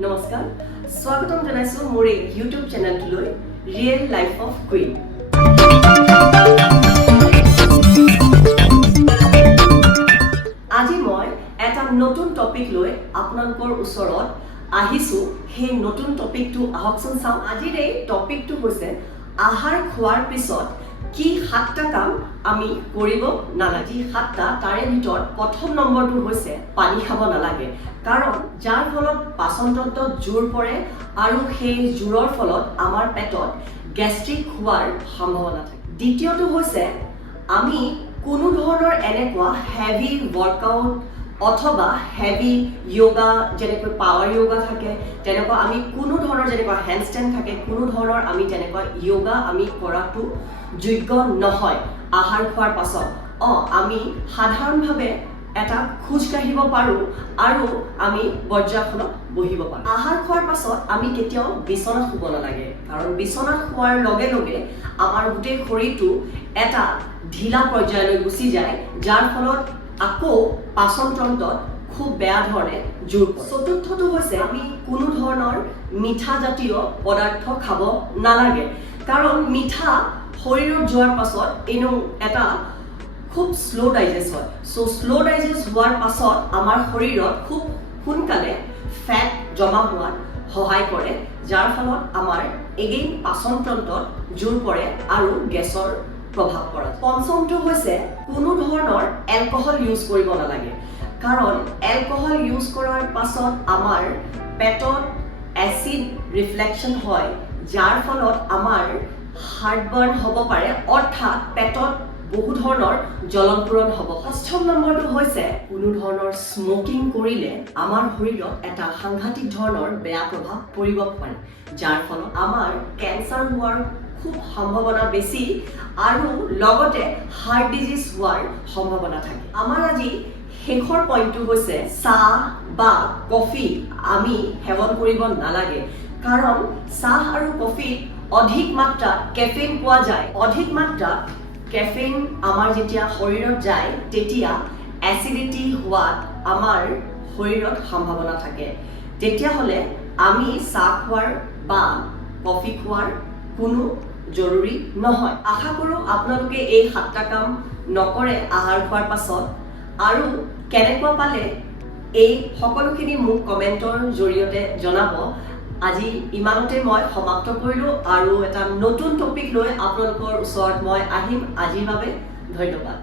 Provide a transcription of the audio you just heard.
নমস্কাৰ স্বাগতম জনাইছো মোৰ এই ইউটিউব চেনেলটোলৈ ৰিয়েল লাইফ অফ কুইন আজি মই এটা নতুন টপিক লৈ আপোনালোকৰ ওচৰত আহিছো সেই নতুন টপিকটো আহকচোন চাওঁ আজিৰ এই টপিকটো হৈছে আহাৰ খোৱাৰ পিছত কি 7টা কাম আমি কৰিব নালাগে 7টা তাৰে ভিতৰত প্ৰথম নম্বৰটো হৈছে পানী খাব নালাগে কাৰণ যাৰ ফলত পাচনতন্ত্ৰত জোৰ পৰে আৰু সেই জোৰৰ ফলত আমাৰ পেটত গ্যাস্ট্ৰিক হোৱাৰ সম্ভাৱনা থাকে দ্বিতীয়টো হৈছে আমি কোনো ধৰণৰ এনেকুৱা হেভি ওয়াৰ্কআউট অথবা হেভি যোগা যেনেকৈ পাৱাৰ যোগা থাকে তেনেকুৱা আমি কোনো ধৰণৰ যেনেকুৱা হ্যান্ডস্ট্যান্ড থাকে কোনো ধৰণৰ আমি তেনেকুৱা যোগা আমি কৰাটো যোগ্য নহয় আহাৰ খোৱাৰ পাছত আমি সাধাৰণভাৱে এটা খোজ কাঢ়িব পাৰো আৰু আমি বজ্ৰাসনত বহিব পাৰো আহাৰ খোৱাৰ পাছত আমি কেতিয়াও বিছনাত শুব নালাগে কাৰণ বিছনাত শুৱাৰ লগে লগে আমাৰ গোটেই শৰীৰটো এটা ঢিলা পৰ্যায়লৈ গুচি যায় যাৰ ফলত আকৌ পাচনতন্ত্ৰত খুব বেয়া ধৰণে জোৰ পৰে চতুৰ্থটো হৈছে আমি কোনো ধৰণৰ মিঠা জাতীয় পদাৰ্থ খাব নালাগে কাৰণ মিঠা শৰীৰত যোৱাৰ পাছত এনো এটা খুব স্লো ডাইজেষ্ট হয় সো স্লো ডাইজেষ্ট হোৱাৰ পাছত আমাৰ শৰীৰত খুব সোনকালে ফেট জমা হোৱাত সহায় কৰে যাৰ ফলত আমাৰ এগেইন পাচনতন্ত্ৰত জোৰ পৰে আৰু গেছৰ প্ৰভাৱ পৰে পঞ্চমটো হৈছে কোনো ধৰণৰ এলকহল ইউজ কৰিব নালাগে কাৰণ এলকহল ইউজ কৰাৰ পাছত আমাৰ পেটত এসিড ৰিফ্লেকশন হয় যাৰ ফলত আমাৰ হাৰ্টবাৰ্ন হ'ব পাৰে অৰ্থাৎ পেটত বহু ধৰণৰ জ্বলনপূৰণ হ'ব ষষ্ঠ নম্বৰটো হৈছে কোনো ধৰণৰ স্মোকিং কৰিলে আমাৰ শৰীৰত এটা সাংঘাতিক ধৰণৰ বেয়া প্ৰভাৱ পৰিব পাৰে যাৰ ফলত আমাৰ কেঞ্চাৰ হোৱাৰ খুব সম্ভাৱনা বেছি আৰু লগতে হাৰ্ট ডিজিজ হোৱাৰ সম্ভাৱনা থাকে আমাৰ আজি শেষৰ পইণ্টটো হৈছে চাহ বা কফি আমি সেৱন কৰিব নালাগে কাৰণ চাহ আৰু কফিত অধিক মাত্ৰাত কেফেইন পোৱা যায় অধিক মাত্ৰাত কেফেইন আমাৰ যেতিয়া শৰীৰত যায় তেতিয়া এসিডিটি হোৱাত আমাৰ শৰীৰত সম্ভাৱনা থাকে তেতিয়াহ'লে আমি চাহ খোৱাৰ বা কফি খোৱাৰ কোনো জৰুৰী নহয় আশা কৰোঁ আপোনালোকে এই 7টা কাম নকৰে আহাৰ খোৱাৰ পাছত আৰু কেনেকুৱা পালে এই সকলোখিনি মোক কমেন্টৰ জৰিয়তে জনাব আজি ইমানতে মই সমাপ্ত কৰিলো আৰু এটা নতুন টপিক লৈ আপোনালোকৰ ওচৰত মই আহিম আজিৰ বাবে ধন্যবাদ